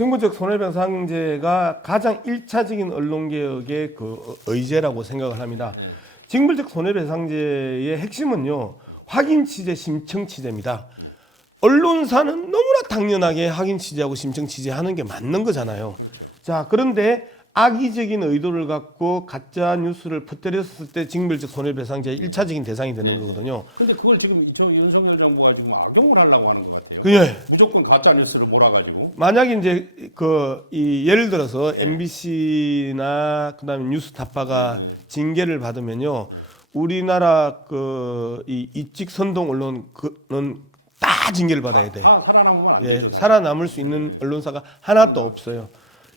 징벌적 손해배상제가 가장 일차적인 언론개혁의 그 의제라고 생각을 합니다. 예. 징벌적 손해배상제의 핵심은요 확인 취재, 심청 취재입니다. 네. 언론사는 너무나 당연하게 확인 취재하고 심청 취재하는 게 맞는 거잖아요. 그렇죠. 자 그런데 악의적인 의도를 갖고 가짜 뉴스를 퍼뜨렸을 때 징벌적 손해배상제 의 네. 일차적인 대상이 예, 되는 예. 거거든요. 근데 그걸 지금 이저 윤석열 정부가 지금 악용을 하려고 하는 것 같아요. 예. 무조건 가짜 뉴스를 몰아가지고. 만약에 이제 그 이 예를 들어서 예. MBC나 그다음에 뉴스타파가 예, 예. 징계를 받으면요, 예. 우리나라 그 이 이직 선동 언론은 다 징계를 받아야 다, 돼요. 다 살아남으면 안 예, 되죠, 사실. 살아남을 수 네, 있는 네, 네. 언론사가 하나도 하나도 없어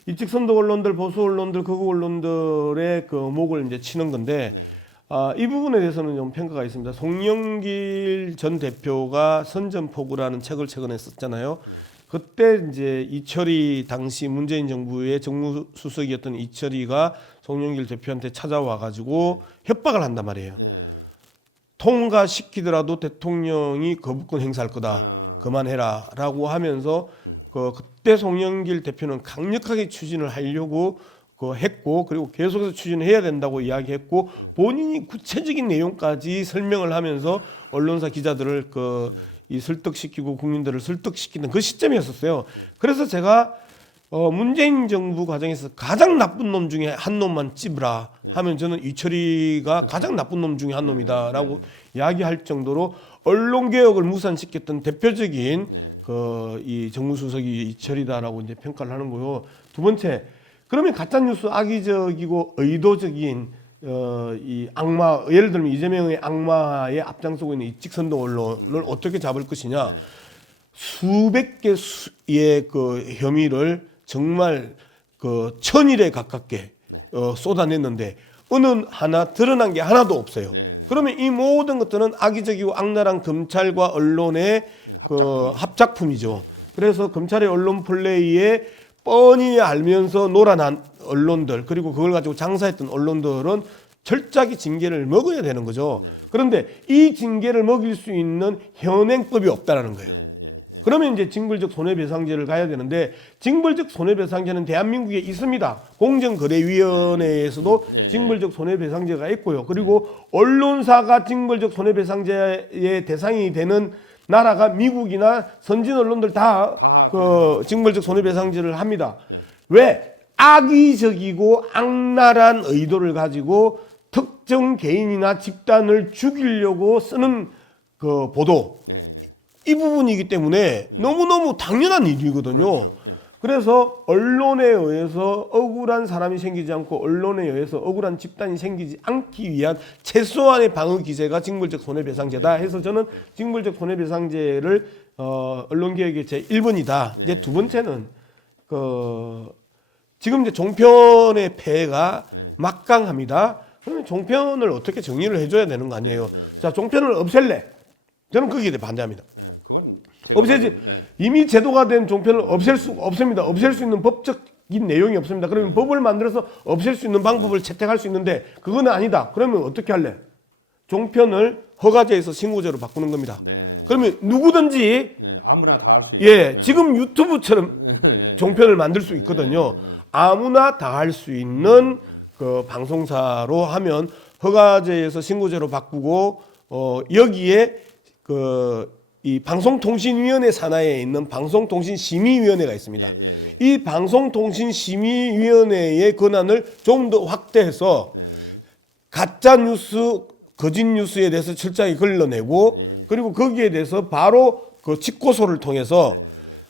요. 이직 선동 언론들, 보수 언론들, 극우 언론들의 그 목을 이제 치는 건데 네. 아, 이 부분에 대해서는 좀 평가가 있습니다. 송영길 전 대표가 선전포고라는 책을 최근에 썼잖아요. 네. 그때 이제 이철이 당시 문재인 정부의 정무수석이었던 이철이가 송영길 대표한테 찾아와 가지고 협박을 한단 말이에요. 예. 통과시키더라도 대통령이 거부권 행사할 거다. 아. 그만해라라고 하면서 그 그때 송영길 대표는 강력하게 추진을 하려고 그 했고 그리고 계속해서 추진해야 된다고 이야기했고 본인이 구체적인 내용까지 설명을 하면서 언론사 기자들을 그이 설득시키고 국민들을 설득시키는 그 시점이었었어요. 그래서 제가 어 문재인 정부 과정에서 가장 나쁜 놈 중에 한 놈만 찝으라 하면 저는 이철이가 가장 나쁜 놈 중에 한 네, 놈이다라고 네. 이야기할 정도로 언론 개혁을 무산시켰던 대표적인 네. 그이 정무수석이 이철이다라고 이제 평가를 하는 거요. 두 번째, 그러면 가짜 뉴스 악의적이고 의도적인 어, 이 악마 예를 들면 이재명의 악마에 앞장서고 있는 이 직선동 언론을 어떻게 잡을 것이냐. 네. 수백 개의 그 혐의를 정말 그 천일에 가깝게 네. 어, 쏟아냈는데 어느 하나 드러난 게 하나도 없어요. 네. 그러면 이 모든 것들은 악의적이고 악랄한 검찰과 언론의 네, 합작품이죠. 그 합작품이죠. 그래서 검찰의 언론 플레이에 뻔히 알면서 놀아난 언론들 그리고 그걸 가지고 장사했던 언론들은 철저하게 징계를 먹어야 되는 거죠. 네. 그런데 이 징계를 먹일 수 있는 현행법이 없다라는 거예요. 예, 예, 예. 그러면 이제 징벌적 손해배상제를 가야 되는데 징벌적 손해배상제는 대한민국에 있습니다. 공정거래위원회에서도 네. 음, 예, 예. 징벌적 손해배상제가 있고요. 그리고 언론사가 징벌적 손해배상제의 대상이 되는 나라가 미국이나 선진 언론들 다, 다그 해당하죠. 징벌적 손해배상제를 합니다. 예. 왜? 악의적이고 악랄한 의도를 가지고 특정 개인이나 집단을 죽이려고 쓰는 그 보도 예, 예. 이 부분이기 때문에 너무너무 당연한 일이거든요. 그렇죠. 예. 그래서 언론에 의해서 억울한 사람이 생기지 않고 언론에 의해서 억울한 집단이 생기지 않기 위한 최소한의 방어 기제가 징벌적 손해배상제다 네, 해서 네, 저는 징벌적 손해배상제를 어, 언론개혁의 제 1번이다. 네, 이제 두 번째는 그 지금 이제 종편의 폐해가 네. 막강합니다. 그러면 종편을 어떻게 정리를 해줘야 되는 거 아니에요? 네, 네, 네. 자, 종편을 없앨래. 저는 거기에 대해 반대합니다. 예, 그건 제가 없애지. 봐도 예. 이미 제도가 된 종편을 없앨 수 없습니다. 없앨 수 있는 법적인 내용이 없습니다. 그러면 법을 만들어서 없앨 수 있는 방법을 채택할 수 있는데 그거는 아니다. 그러면 어떻게 할래? 종편을 허가제에서 신고제로 바꾸는 겁니다. 네. 그러면 누구든지 예, 아무나 다 할 수 있죠. 예, 지금 유튜브처럼 예, 예. 종편을 만들 수 있거든요. 예, 예, 예. 아무나 다 할 수 있는 그 방송사로 하면 허가제에서 신고제로 바꾸고 어 여기에 그 이 방송통신위원회 산하에 있는 방송통신심의위원회가 있습니다. 예, 예, 이 방송통신심의위원회의 권한을 좀 더 확대해서 예. 예. 가짜 뉴스, 거짓 뉴스에 대해서 철저하게 걸러내고 예. 그리고 거기에 대해서 바로 그 직고소를 통해서 네, 네.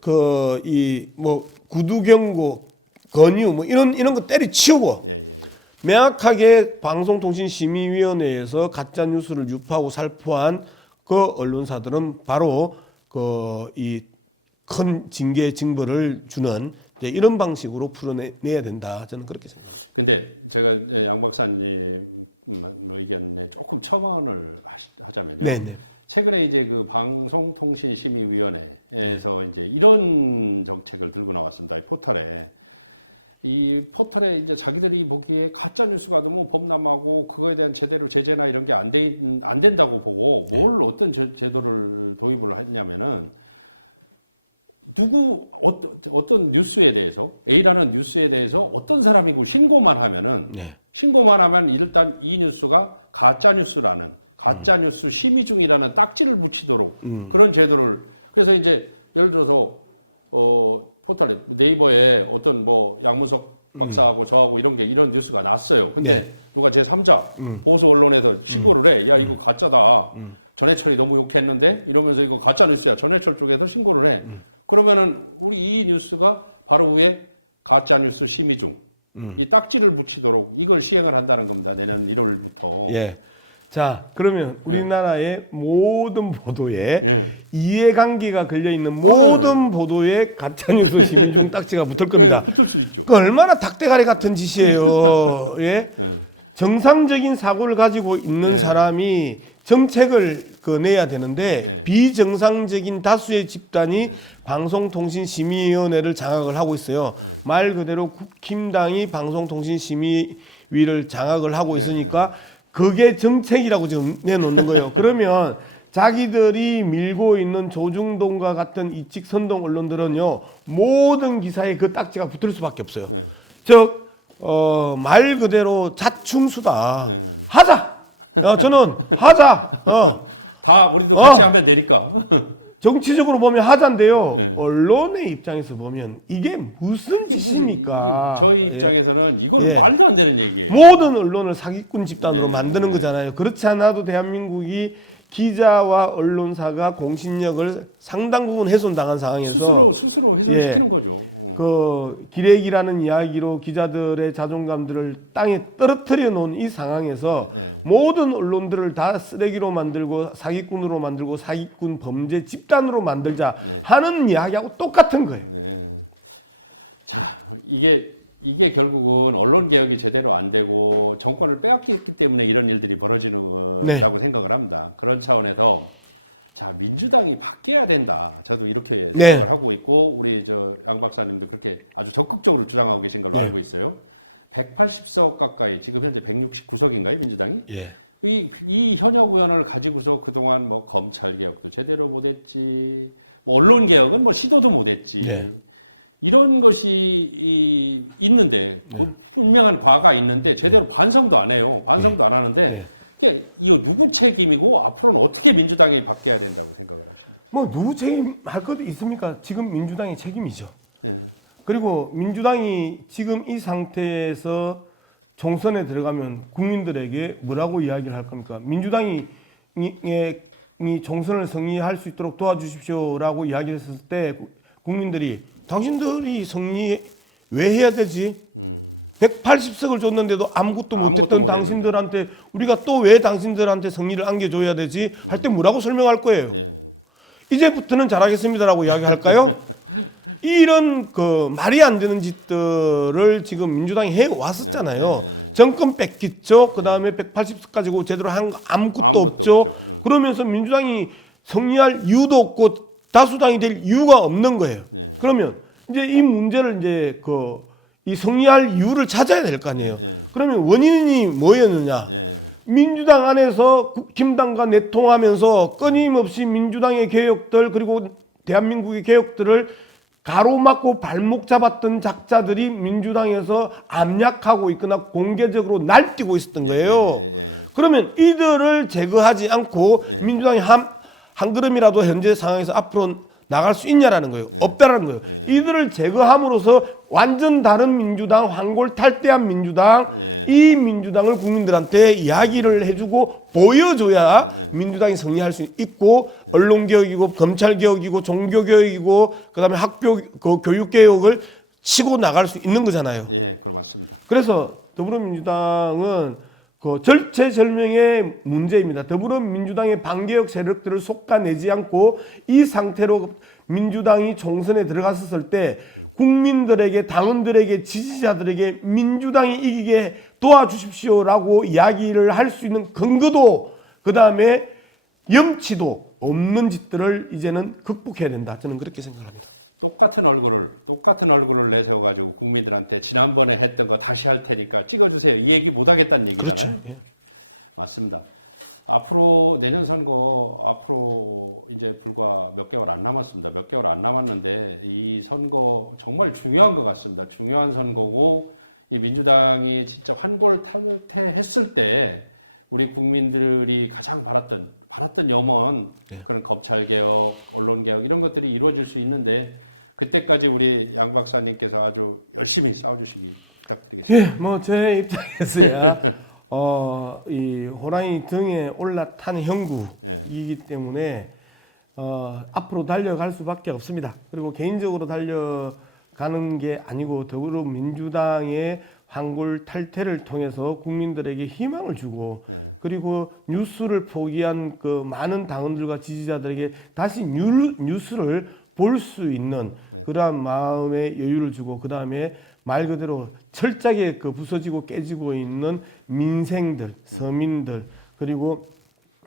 그이 뭐 구두 경고 권유 뭐 이런 이런 거 때려치우고 예, 예, 예. 명확하게 방송통신심의위원회에서 가짜 뉴스를 유포하고 살포한 그 언론사들은 바로 그 이 큰 징계 징벌을 주는 이제 이런 방식으로 풀어내야 된다. 저는 그렇게 생각합니다. 근데 제가 양 박사님 의견에 조금 첨언을 하자면요. 네네. 최근에 이제 그 방송통신심의위원회에서 이제 이런 정책을 들고 나왔습니다. 이 포털에. 이 포털에 이제 자기들이 보기에 가짜 뉴스가 너무 범람하고 그거에 대한 제대로 제재나 이런 게 안 돼, 안 된다고 보고 뭘 어떤 제, 제도를 도입을 했냐면은 누구 어떤 어떤 뉴스에 대해서 A라는 뉴스에 대해서 어떤 사람이고 신고만 하면은 네. 신고만 하면 일단 이 뉴스가 가짜 뉴스라는 가짜 뉴스 심의 중이라는 딱지를 붙이도록 그런 제도를 그래서 이제 예를 들어서 어 포털에 네이버에 어떤 뭐 양문석 박사하고 저하고 이런 게 이런 뉴스가 났어요. 근데 누가 제 3자 보수 언론에서 신고를 해. 야 이거 가짜다. 전해철이 너무 욕했는데 이러면서 이거 가짜 뉴스야. 전해철 쪽에서 신고를 해. 그러면은 우리 이 뉴스가 바로 위에 가짜 뉴스 심의 중. 이 딱지를 붙이도록 이걸 시행을 한다는 겁니다. 내년 1월부터. 예. 자, 그러면 우리나라의 모든 보도에 예. 이해관계가 걸려 있는 모든 보도에 가짜뉴스 시민 중 딱지가 붙을 겁니다. 예, 붙을 수 있죠. 그 얼마나 닭대가리 같은 짓이에요. 예? 예. 정상적인 사고를 가지고 있는 네. 사람이 정책을 그 내야 되는데 네. 비정상적인 다수의 집단이 방송통신심의위원회를 장악을 하고 있어요. 네. 말 그대로 국힘당이 방송통신심의위를 장악을 하고 네. 있으니까 그게 정책이라고 지금 내놓는 거예요. 그러면 자기들이 밀고 있는 조중동과 같은 이직 선동 언론들은요 모든 기사에 그 딱지가 붙을 수밖에 없어요. 네. 즉, 어, 말 그대로 자충수다. 네. 하자! 어, 저는 하자! 어, 다 우리도 같이 어. 하면 되니까. 정치적으로 보면 하자인데요. 네. 언론의 입장에서 보면 이게 무슨 이게 무슨 짓입니까? 이- 저희 입장에서는 이거는 예. 말도 안 되는 얘기예요. 모든 언론을 사기꾼 집단으로 네, 만드는 네. 거잖아요. 그렇지 않아도 대한민국이 기자와 언론사가 공신력을 상당 부분 훼손당한 상황에서 스스로 스스로 훼손시키는 예. 거죠. 어. 그 기레기라는 이야기로 기자들의 자존감들을 땅에 떨어뜨려 놓은 이 상황에서 네, 네. 모든 언론들을 다 쓰레기로 만들고 사기꾼으로 만들고 사기꾼 범죄 집단으로 만들자 네. 하는 이야기하고 똑같은 거예요. 예. 자, 이게 이게 결국은 언론 개혁이 제대로 안 되고 정권을 빼앗겼기 때문에 이런 일들이 벌어지는 거라고 생각을 합니다. 그런 차원에서 자 민주당이 바뀌어야 된다. 저도 이렇게 생각을 네. 하고 있고 우리 저 양 박사님도 그렇게 아주 적극적으로 주장하고 계신 걸로 알고 있어요. 180석 가까이 지금 현재 169석인가요 민주당이? 예. 이, 이 현역 의원을 가지고서 그동안 뭐 검찰 개혁도 제대로 못했지, 뭐 언론 개혁은 뭐 시도도 못했지. 네. 이런 것이 이, 있는데, 그 분명한 과가 있는데 제대로 반성도 안 해요. 반성도 안 하는데, 그게 이거 누구 책임이고 앞으로는 어떻게 민주당이 바뀌어야 된다고 생각을 하십니까? 뭐 누구 책임할 것도 있습니까? 지금 민주당의 책임이죠. 예. 그리고 민주당이 지금 이 상태에서 총선에 들어가면 국민들에게 뭐라고 이야기를 할 겁니까? 민주당이 이, 예, 이 총선을 승리할 수 있도록 도와주십시오라고 이야기를 했을 때 국민들이 당신들이 승리 왜 해야 되지? 180석을 줬는데도 아무것도 음. 아무것도 못했던. 당신들한테 우리가 또 왜 당신들한테 승리를 안겨줘야 되지? 할 때 뭐라고 설명할 거예요? 예. 이제부터는 잘하겠습니다라고 이야기할까요? 이런 그 말이 안 되는 짓들을 지금 민주당이 해 왔었잖아요. 네, 네, 네. 정권 뺏겼죠. 그 다음에 180석 가지고 제대로 한 거 아무것도, 아무것도 없죠. 없죠. 응. 그러면서 민주당이 승리할 이유도 없고 다수당이 될 이유가 없는 거예요. 네. 그러면 이제 이 문제를 이제 그이 승리할 이유를 찾아야 될 거 아니에요. 네, 네. 그러면 원인이 뭐였느냐? 예. 민주당 안에서 국힘당과 내통하면서 끊임없이 민주당의 개혁들 그리고 대한민국의 개혁들을 가로막고 발목 잡았던 작자들이 민주당에서 압력하고 있거나 공개적으로 날뛰고 있었던 예, 거예요. 예, 예, 예. 그러면 이들을 제거하지 않고 예. 민주당이 한, 한 걸음이라도 현재 상황에서 앞으로 나갈 수 있냐라는 거예요. 예. 없다라는 거예요. 예. 이들을 제거함으로써 완전 다른 민주당, 황골 탈대한 민주당, 예. 이 민주당을 국민들한테 이야기를 해주고 보여줘야 네, 네. 민주당이 승리할 수 있고 언론 개혁이고 검찰 개혁이고 종교 개혁이고 그다음에 학교 그 교육 개혁을 치고 나갈 수 있는 거잖아요. 예, 그럼 맞습니다. 그래서 더불어민주당은 그 절체절명의 문제입니다. 더불어민주당의 반개혁 세력들을 속아내지 않고 이 상태로 민주당이 총선에 들어갔었을 때 국민들에게 당원들에게 지지자들에게 민주당이 이기게 도와주십시오라고 이야기를 할 수 있는 근거도 그 다음에 염치도 없는 짓들을 이제는 극복해야 된다. 저는 그렇게 생각합니다. 똑같은 얼굴을 똑같은 얼굴을 내세워 가지고 국민들한테 지난번에 했던 거 다시 할 테니까 찍어주세요. 이 얘기 못 하겠다는 얘기잖아요. 그렇죠. 예. 맞습니다. 앞으로 내년 선거 앞으로 이제 불과 몇 개월 안 남았습니다. 몇 개월 안 남았는데 이 선거 정말 중요한 것 같습니다. 중요한 선거고 이 민주당이 진짜 환골 탈퇴했을 때 우리 국민들이 가장 바랐던 바랐던 염원 그런 검찰 개혁, 언론 개혁 이런 것들이 이루어질 수 있는데 그때까지 우리 양 박사님께서 아주 열심히 싸워주시기 부탁드리겠습니다. 예, 뭐 제 입장에서야 어, 이 호랑이 등에 올라타는 형국이기 때문에 어, 앞으로 달려갈 수밖에 없습니다. 그리고 개인적으로 달려가는 게 아니고 더불어민주당의 황골 탈퇴를 통해서 국민들에게 희망을 주고 네. 그리고 뉴스를 포기한 그 많은 당원들과 지지자들에게 다시 뉴, 뉴스를 볼 수 있는 그러한 마음의 여유를 주고 그 다음에 말 그대로 철저하게 그 부서지고 깨지고 있는 민생들, 서민들 그리고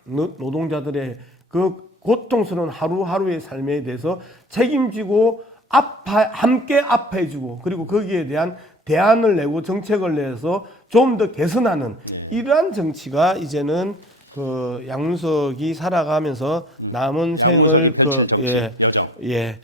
노- 노동자들의 그 고통스러운 하루하루의 삶에 대해서 책임지고 아파 함께 아파해주고 그리고 거기에 대한 대안을 내고 정책을 내서 좀 더 개선하는 예. 이러한 정치가 이제는 그 양문석이 살아가면서 남은 음. 양문석이 생을 펼칠 그- 정치 예, 여정. 예.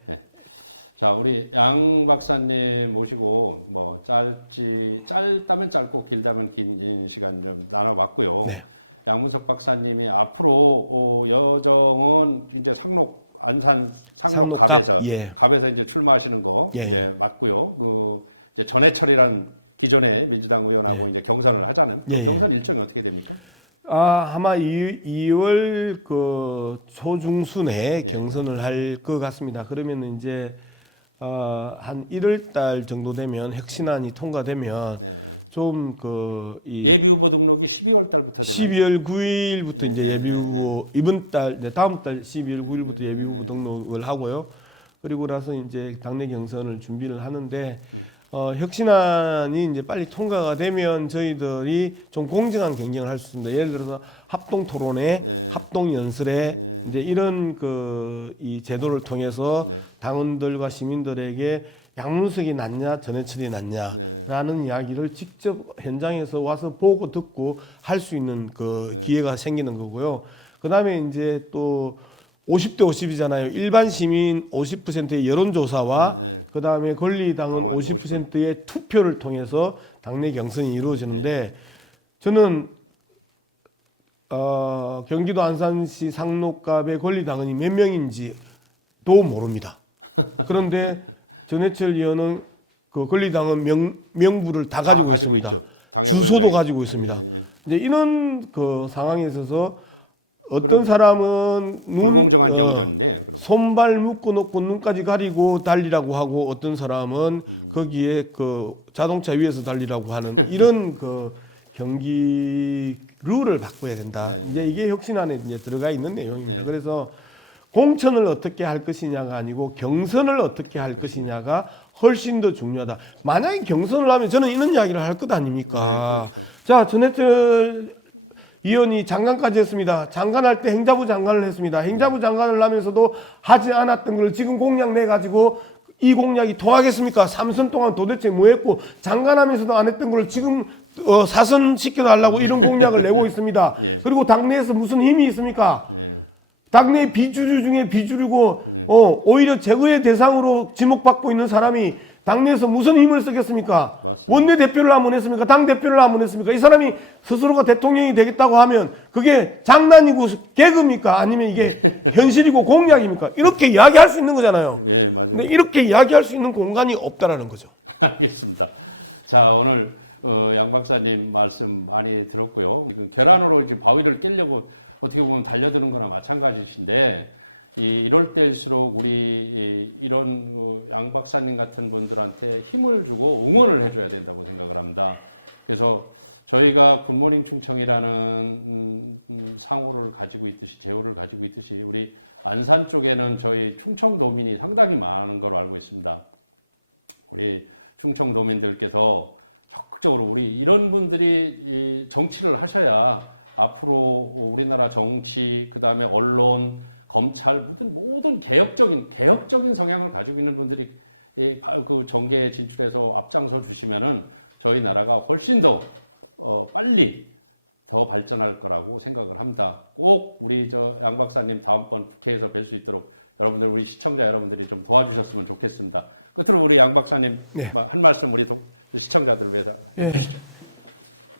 자, 우리 양 박사님 모시고 뭐 짧지 짧다면 짧고 길다면 긴 시간 좀 나눠봤고요. 네. 양문석 박사님이 앞으로 어, 여정은 이제 상록 안산 상록 상록갑, 갑에서 예. 갑에서 이제 출마하시는 거 예. 이제 맞고요. 그 이제 전해철이란 기존의 민주당 의원하고 이제 경선을 하자는 그 예, 예. 경선 일정이 어떻게 됩니까? 아, 아마 2, 월그 초중순에 예, 경선을 할것 같습니다. 그러면 이제 어, 한 1월 달 정도 되면 혁신안이 통과되면 네. 좀그이 예비 후보 등록이 12월 달부터 되나요? 12월 9일부터 예, 이제 예, 예비 예, 후보 이번 달 네, 다음 달 12월 예, 9일부터 예비 후보 등록을 하고요. 그리고 나서 이제 당내 경선을 준비를 하는데 음. 어, 혁신안이 이제 빨리 통과가 되면 저희들이 좀 공정한 경쟁을 할 수 있습니다. 예를 들어서 합동 토론회, 예. 합동 연설회 예. 이제 이런 그 이 제도를 통해서 네. 당원들과 시민들에게 양문석이 낫냐 전해철이 낫냐라는 네. 이야기를 직접 현장에서 와서 보고 듣고 할 수 있는 그 네. 기회가 생기는 거고요. 그다음에 이제 또 50대 50이잖아요. 일반 시민 50%의 여론조사와 네, 네. 그다음에 권리당원 당원 50%의 투표를 통해서 당내 경선이 이루어지는데 네, 저는 어, 경기도 안산시 상록갑의 권리당원이 몇 명인지도 모릅니다. 그런데 전해철 의원은 그 권리당원 명, 명부를 다, 다 가지고, 가지고. 있죠. 당의 주소도. 가지고 있습니다. 예, 예. 이제 이런 그 상황에 있어서 어떤 사람은 눈, 불공정한 어, 경전네. 그럼. 손발 묶어 놓고 눈까지 가리고 달리라고 하고 어떤 사람은 음. 거기에 그 자동차 위에서 달리라고 하는 이런 그 경기 룰을 바꿔야 된다. 네, 이제 네. 이게 혁신 안에 이제 들어가 있는 내용입니다. 네. 그래서 공천을 어떻게 할 것이냐가 아니고 경선을 어떻게 할 것이냐. 것이냐가 훨씬 더 중요하다. 만약에 경선을 하면 저는 이런 이야기를 할 것 아닙니까? 네, 그렇죠. 자, 전해철 의원이 장관까지 했습니다. 장관할 때 행자부 장관을 했습니다. 행자부 네. 장관을 하면서도 하지 않았던 걸 지금 공약 내 가지고 이 공약이 통하겠습니까? 삼선 동안 도대체 뭐 했고 장관하면서도 안 했던 걸 지금 어, 사선 시켜 달라고 이런 공약을 내고 있습니다. 예. 그리고 당내에서 무슨 힘이 있습니까? 예. 당내 비주류 중에 비주류고 어, 오히려 제거의 대상으로 지목받고 있는 사람이 당내에서 무슨 힘을 쓰겠습니까? 맞습니다. 원내 대표를 한번 했습니까? 당 대표를 한번 했습니까? 이 사람이 스스로가 대통령이 되겠다고 하면 그게 장난이고 개그입니까? 아니면 이게 현실이고 공약입니까? 이렇게 이야기할 수 있는 거잖아요. 예, 맞아요. 이렇게 이야기할 수 있는 공간이 없다라는 거죠. 알겠습니다. 자, 오늘 어, 양 박사님 말씀 많이 들었고요. 그 계란으로 지금 바위를 깨려고 어떻게 보면 달려드는 거나 마찬가지신데 이 이럴 때일수록 우리 이, 이런 어, 양 박사님 같은 분들한테 힘을 주고 응원을 해줘야 된다고 생각을 합니다. 그래서 저희가 굿모닝 충청이라는 음, 음, 상호를 가지고 있듯이 제호를 가지고 있듯이 우리 안산 쪽에는 저희 충청도민이 상당히 많은 걸로 알고 있습니다. 우리 충청도민들께서 적극적으로 우리 이런 분들이 이 정치를 하셔야 앞으로 우리나라 정치 그다음에 언론 검찰 모든 모든 개혁적인 개혁적인 성향을 가지고 있는 분들이 그 정계에 진출해서 앞장서 주시면은 저희 나라가 훨씬 더 어, 빨리 더 발전할 거라고 생각을 합니다. 꼭 우리 저 양 박사님 다음번 국회에서 뵐 수 있도록 여러분들 우리 시청자 여러분들이 좀 도와주셨으면 좋겠습니다. 끝으로 우리 양 박사님 네. 한 말씀 우리 도- 시청자들 위해서 해주시죠.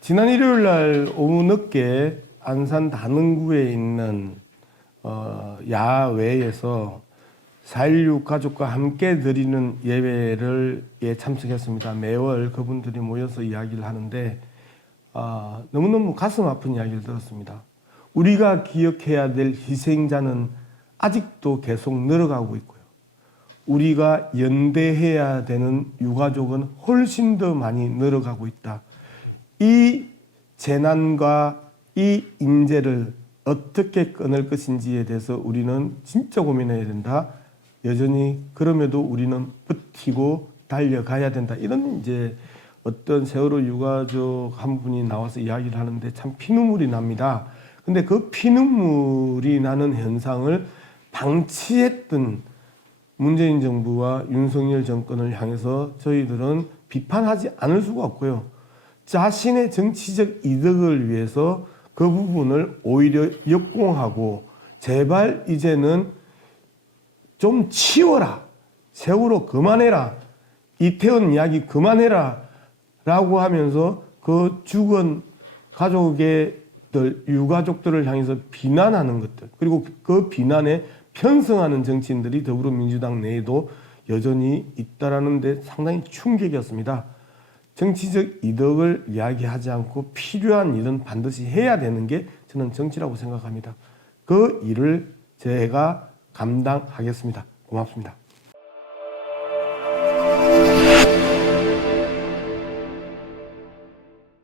지난 일요일 날 오후 늦게 안산 단흥구에 있는 어, 야외에서 4.16 가족과 함께 드리는 예배를 예, 참석했습니다. 매월 그분들이 모여서 이야기를 하는데 아, 너무너무 가슴 아픈 이야기를 들었습니다. 우리가 기억해야 될 희생자는 아직도 계속 늘어가고 있고요. 우리가 연대해야 되는 유가족은 훨씬 더 많이 늘어가고 있다. 이 재난과 이 인재를 어떻게 끊을 것인지에 대해서 우리는 진짜 고민해야 된다. 여전히 그럼에도 우리는 버티고 달려가야 된다. 이런 이제 어떤 세월호 유가족 한 분이 나와서 이야기를 하는데 참 피눈물이 납니다. 근데 그 피눈물이 나는 현상을 방치했던 문재인 정부와 윤석열 정권을 향해서 저희들은 비판하지 않을 수가 없고요. 자신의 정치적 이득을 위해서 그 부분을 오히려 역공하고 제발 이제는 좀 치워라. 세월호 그만해라. 이태원 이야기 그만해라. 라고 하면서 그 죽은 가족의들, 유가족들을 향해서 비난하는 것들. 그리고 그 비난에 편성하는 정치인들이 더불어민주당 내에도 여전히 있다라는 데 상당히 충격이었습니다. 정치적 이득을 이야기하지 않고 필요한 일은 반드시 해야 되는 게 저는 정치라고 생각합니다. 그 일을 제가 감당하겠습니다. 고맙습니다.